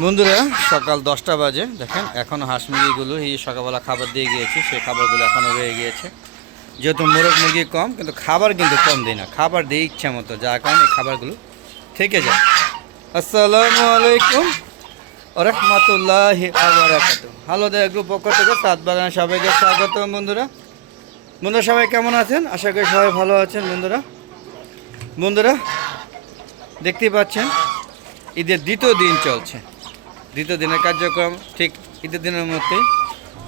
বন্ধুরা সকাল 10টা বাজে, দেখেন এখনও হাঁস মুরগিগুলো এই সকালবেলা খাবার দিয়ে গিয়েছি, সেই খাবারগুলো এখনও রয়ে গিয়েছে। যেহেতু মোরগ মুরগি কম, কিন্তু খাবার কিন্তু কম দিই না, খাবার দিই ইচ্ছা মতো, যার কারণে এই খাবারগুলো থেকে যায়। আসসালামু আলাইকুম রহমতুল্লাহি আবরাকাতু। হ্যালো দেয়া গ্রুপ পক্ষ থেকে সাত বাগানে সবাইকে স্বাগত। বন্ধুরা বন্ধুরা সবাই কেমন আছেন? আশা করি সবাই ভালো আছেন। বন্ধুরা দেখতেই পাচ্ছেন ঈদের দ্বিতীয় দিন চলছে। দ্বিতীয় দিনের কার্যক্রম ঠিক ঈদের দিনের মধ্যেই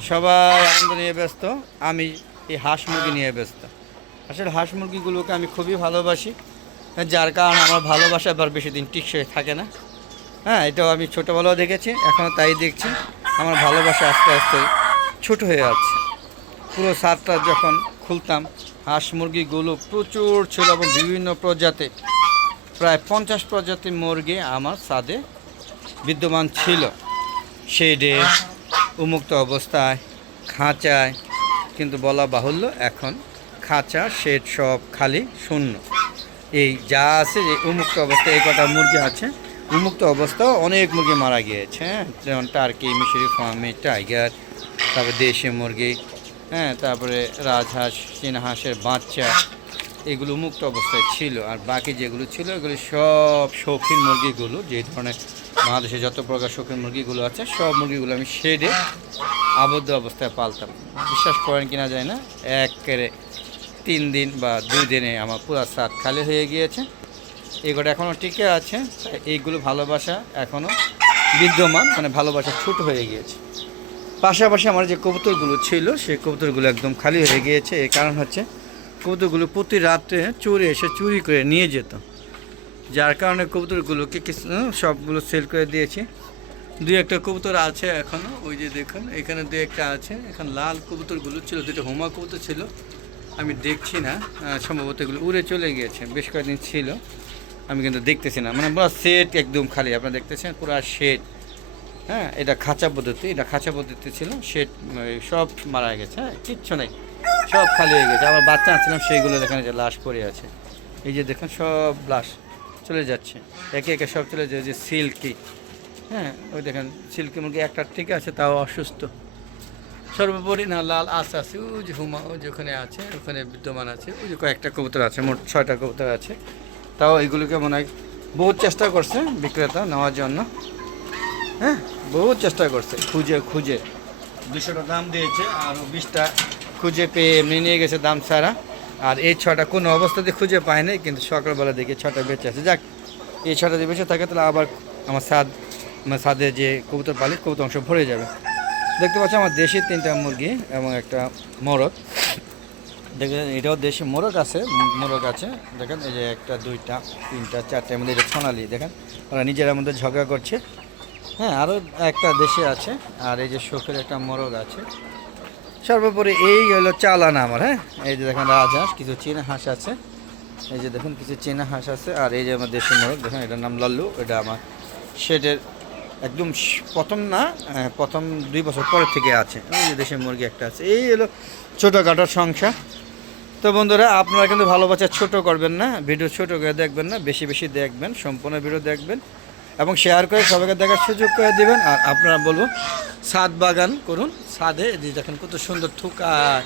সবাই আনন্দ নিয়ে ব্যস্ত। আমি এই হাঁস মুরগি নিয়ে ব্যস্ত। আসলে হাঁস মুরগিগুলোকে আমি খুবই ভালোবাসি, যার কারণে আমার ভালোবাসা আবার বেশি দিন টিকসই থাকে না। হ্যাঁ, এটাও আমি ছোটোবেলাও দেখেছি, এখনও তাই দেখছি। আমার ভালোবাসা আস্তে আস্তে ছোট হয়ে যাচ্ছে। পুরো ছাদটা যখন খুলতাম, হাঁস মুরগিগুলো প্রচুর ছিল এবং বিভিন্ন প্রজাতি, প্রায় 50 প্রজাতির মুরগি আমার ছাদে বিদ্যমান ছিল। শেডে, উন্মুক্ত অবস্থায়, খাঁচায়। কিন্তু বলা বাহুল্য, এখন খাঁচা শেড সব খালি, শূন্য। এই যা আছে যে উন্মুক্ত অবস্থায় এই কটা মুরগি আছে, উন্মুক্ত অবস্থাও অনেক মুরগি মারা গিয়েছে। হ্যাঁ, যেমন টার্কি, মিশরি ফার্মি, টাইগার, তারপরে দেশি মুরগি, হ্যাঁ, তারপরে রাজহাঁস, চীনা হাঁসের বাচ্চা, এগুলো মুক্ত অবস্থায় ছিল। আর বাকি যেগুলো ছিল এগুলো সব শৌখিন মুরগিগুলো, যে ধরনের বাংলাদেশে যত প্রকার শৌখিন মুরগিগুলো আছে, সব মুরগিগুলো আমি শেডে আবদ্ধ অবস্থায় পালতাম। বিশ্বাস করেন কিনা যায় না, একেবারে 3 দিন বা 2 দিনে আমার পুরো ছাদ খালি হয়ে গিয়েছে। এগুলো এখনও টিকে আছে, এইগুলো ভালোবাসা এখনও বিদ্যমান, মানে ভালোবাসা ছোট হয়ে গিয়েছে। পাশাপাশি আমার যে কবুতরগুলো ছিল, সেই কবুতরগুলো একদম খালি হয়ে গিয়েছে। এর কারণ হচ্ছে কবুতরগুলো প্রতি রাতে চোরে এসে চুরি করে নিয়ে যেত, যার কারণে কবুতরগুলোকে কিছু সবগুলো সেল করে দিয়েছি। 2-1টা কবুতর আছে এখনও, ওই যে দেখুন এখানে 2-1টা আছে। এখন লাল কবুতরগুলো ছিল, 2টা হোমা কবুতর ছিল, আমি দেখছি না, সম্ভবত এগুলো উড়ে চলে গিয়েছে। বেশ কয়েকদিন ছিল, আমি কিন্তু দেখতেছি না। মানে পুরো সেট একদম খালি, আপনারা দেখতেছেন পুরো শেড। হ্যাঁ, এটা খাঁচা পদ্ধতি ছিল। শেড সব মারা গেছে, হ্যাঁ, কিচ্ছু নেই, সব খালি হয়ে গেছে। আবার বাচ্চা আনছিলাম, সেইগুলো দেখেন যে লাশ পড়ে আছে। এই যে দেখেন সব লাশ চলে যাচ্ছে, একে একে সব চলে যায়। যে সিল্কি, হ্যাঁ, ওই দেখেন সিল্কি মুরগি একটা ঠিক আছে, তাও অসুস্থ। সর্বোপরি না লাল আছে, ওই যে হুমা, ওই যে ওখানে আছে, ওখানে বিদ্যমান আছে। ওই যে কয়েকটা কবুতর আছে, মোট 6টা কবুতর আছে। তাও এগুলোকে মনে হয় বহুত চেষ্টা করছে বিক্রেতা নেওয়ার জন্য। হ্যাঁ, বহুত চেষ্টা করছে, খুঁজে 200টা দাম দিয়েছে, আর 20টা খুঁজে পেয়ে এমনি নিয়ে গেছে দাম ছাড়া। আর এই 6টা কোনো অবস্থাতে খুঁজে পায় নাই, কিন্তু সকালবেলা দেখে 6টা বেঁচে আছে। যাক, এই 6টা যদি বেঁচে থাকে তাহলে আবার আমার ছাদে যে কবুতর পালি, কবুতর অংশ ভরে যাবে। দেখতে পাচ্ছি আমার দেশি 3টা মুরগি এবং একটা মোরগ। দেখেন এটাও দেশি মোরগ আছে, দেখেন এই যে 1টা 2টা 3টা 4টার মধ্যে এটা সোনালি। দেখেন ওরা নিজের মধ্যে ঝগড়া করছে। হ্যাঁ, আরও একটা দেশে আছে, আর এই যে শোকের একটা মোরগ আছে। সর্বোপরি এই হলো চালান আমার। হ্যাঁ, এই যে দেখেন রাজহাঁস, কিছু চীনা হাঁস আছে, এই যে দেখুন কিছু চীনা হাঁস আছে। আর এই যে আমার দেশি মোরগ, দেখেন এটার নাম লাল্লু। এটা আমার শেডের একদম প্রথম 2 বছর পরের থেকে আছে। এই যে দেশি মুরগি একটা আছে। এই হলো ছোটোখাটো সংসার। তো বন্ধুরা, আপনারা কিন্তু ভালোবাসা ছোট করবেন না, ভিডিও ছোট করে দেখবেন না, বেশি বেশি দেখবেন, সম্পূর্ণ ভিডিও দেখবেন এবং শেয়ার করে সবাইকে দেখার সুযোগ করে দেবেন। আর আপনারা বলবো ছাদ বাগান করুন। ছাদে দেখেন কত সুন্দর থুকায়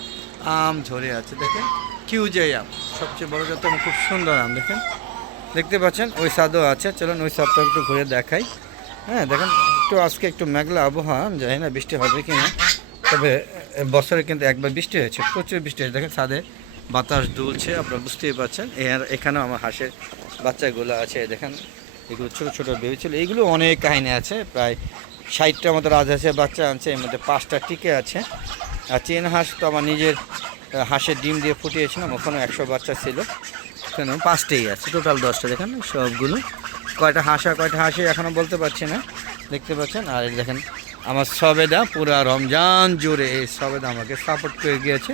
আম ধরে আছে, দেখেন কিউজাই আম, সবচেয়ে বড় যত খুব সুন্দর আম। দেখতে পাচ্ছেন ওই ছাদও আছে। চলুন ওই ছাদটা একটু ঘুরে দেখাই। হ্যাঁ, দেখেন আজকে একটু মেঘলা আবহাওয়া, জানি না বৃষ্টি হবে কি না, তবে বছরে কিন্তু একবার বৃষ্টি হয়েছে, প্রচুর বৃষ্টি হয়েছে। দেখেন ছাদে বাতাস দুলছে, আপনারা বুঝতেই পারছেন। এখানেও আমার হাঁসের বাচ্চাগুলো আছে, দেখেন এগুলো ছোটো ছোটো বেবি ছিল। এইগুলো অনেক কাহিনী আছে, প্রায় 60টার মতো রাজহাঁসের বাচ্চা আনছে, এর মধ্যে 5টা টিকে আছে। আর চীনা হাঁস তো আমার নিজের হাঁসের ডিম দিয়ে ফুটিয়েছিলাম, ওখানে 100 বাচ্চা ছিল, কেন 5টাই আছে, টোটাল 10টা। দেখেন সবগুলো কয়টা হাঁস আর কয়টা হাঁসি এখনও বলতে পারছি না, দেখতে পাচ্ছেন। আর দেখেন আমার সবেদা, পুরা রমজান জুড়ে এই সবেদা আমাকে সাপোর্ট করে গিয়েছে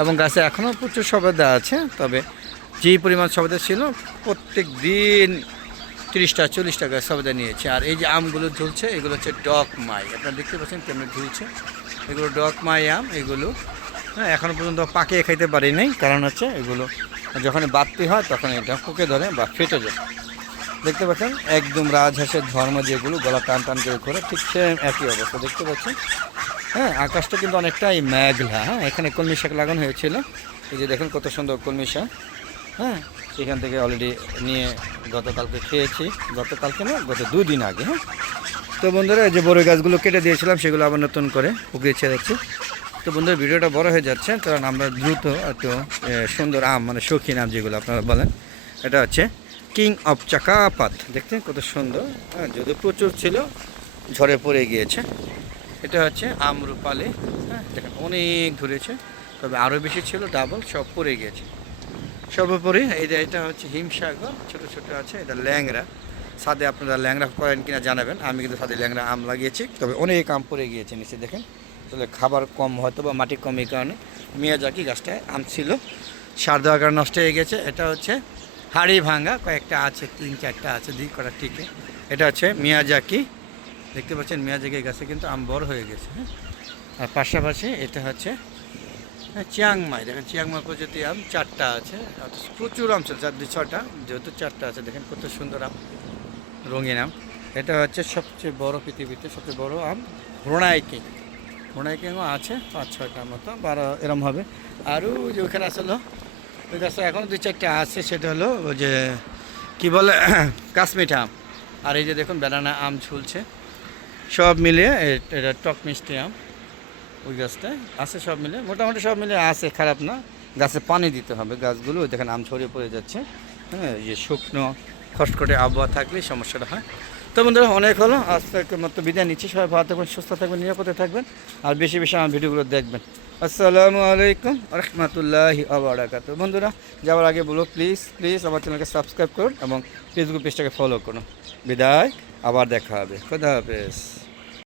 এবং গাছে এখনও প্রচুর সবেদা আছে। তবে যেই পরিমাণ সবেদা ছিল, প্রত্যেক দিন 30টা 40টা গাছ সবেদা নিয়েছে। আর এই যে আমগুলো ঝুলছে, এগুলো হচ্ছে ডক মাই, আপনারা দেখতে পাচ্ছেন কেমন ঝুলছে, এগুলো ডক মাই আম। এগুলো হ্যাঁ, এখনও পর্যন্ত পাকিয়ে খাইতে পারি নাই, কারণ হচ্ছে এগুলো যখন বাড়তি হয় তখন এটা ফুঁকে ধরে বা ফেটে যায়। দেখতে পাচ্ছেন একদম রাজহাঁসের ধর্ম যেগুলো গলা টান টান করে করে ঠিক সেম একই অবস্থা দেখতে পাচ্ছেন। হ্যাঁ, আকাশটা কিন্তু অনেকটাই মেঘলা। হ্যাঁ, এখানে কলমি শাক লাগানো হয়েছিল, এই যে দেখুন কত সুন্দর কলমি শাক। হ্যাঁ, এখান থেকে অলরেডি নিয়ে গতকালকে খেয়েছি, গতকালকে না গত 2 দিন আগে। হ্যাঁ, তো বন্ধুরা এই যে বড় গাছগুলো কেটে দিয়েছিলাম সেগুলো আবার নতুন করে পুকুরে ছেড়েছি। তো বন্ধুরা ভিডিওটা বড় হয়ে যাচ্ছে, কারণ আমরা দ্রুত একটু সুন্দর আম মানে শৌখিন আম যেগুলো আপনারা বলেন, এটা হচ্ছে কিং অফ চাকাপাত। দেখতেন কত সুন্দর। হ্যাঁ, যদি প্রচুর ছিল ঝড়ে পড়ে গিয়েছে। এটা হচ্ছে আমরুপালি। হ্যাঁ, দেখেন অনেক ধরেছে, তবে আরও বেশি ছিল, ডাবল সব পড়ে গিয়েছে। সর্বোপরি এই যে এটা হচ্ছে হিমসাগর, ছোট ছোট আছে, এটা ল্যাংড়া। ছাদে আপনারা ল্যাংড়া করেন কিনা জানাবেন, আমি কিন্তু ছাদে ল্যাংড়া আম লাগিয়েছি, তবে অনেক আম পড়ে গিয়েছে নিচে দেখেন। তাহলে খাবার কম হয়তো বা মাটি কম, এই কারণে মিয়াজাকি গাছটায় আম ছিল, সার দেওয়ার কারণে নষ্ট হয়ে গেছে। এটা হচ্ছে হাড়ি ভাঙা, কয়েকটা আছে, 3-4টা আছে, 2 কটা টিকে। এটা হচ্ছে মিয়াজাকি, দেখতে পাচ্ছেন মিয়াজাকি গাছে কিন্তু আম বড় হয়ে গেছে। হ্যাঁ, আর পাশাপাশি এটা হচ্ছে চিয়াংমাই। দেখেন চিয়াংমাই প্রজাতি আম 4টা আছে, অথচ প্রচুর আম ছিল, 4-6টা, যেহেতু 4টা আছে দেখেন কত সুন্দর আম, রঙিন আম। এটা হচ্ছে সবচেয়ে বড় পৃথিবীতে সবচেয়ে বড় আম হোনাইকিং। হোনাইকিংও আছে 5-6টার মতো, 12 এরম হবে। আরও যে ওখানে আসলো ওই গাছটা এখনও 2-4টা আছে, সেটা হলো ওই যে কী বলে কাশ্মীর আম। আর এই যে দেখুন বেদানা আম ঝুলছে, সব মিলিয়ে এটা টক মিষ্টি আম। ওই গাছটায় আছে, সব মিলে মোটামুটি সব মিলে আছে, খারাপ না। গাছে পানি দিতে হবে, গাছগুলো ওই দেখেন আম ছড়িয়ে পড়ে যাচ্ছে। হ্যাঁ, এই যে শুকনো খসখটে আবহাওয়া থাকলে সমস্যাটা হয়। তো বন্ধুরা অনেক হলো, আজ থেকে মাত্র বিদায় নিচ্ছি। সবাই ভালো থাকবেন, সুস্থ থাকবেন, নিরাপদে থাকবেন, আর বেশি বেশি আমার ভিডিওগুলো দেখবেন। আসসালামু আলাইকুম রহমতুল্লাহি ওয়া বারাকাতুহু। বন্ধুরা যাওয়ার আগে বলো প্লিজ প্লিজ আমার চ্যানেলকে সাবস্ক্রাইব করুন এবং ফেসবুক পেজটাকে ফলো করুন। বিদায়, আবার দেখা হবে, খোদা হাফেজ।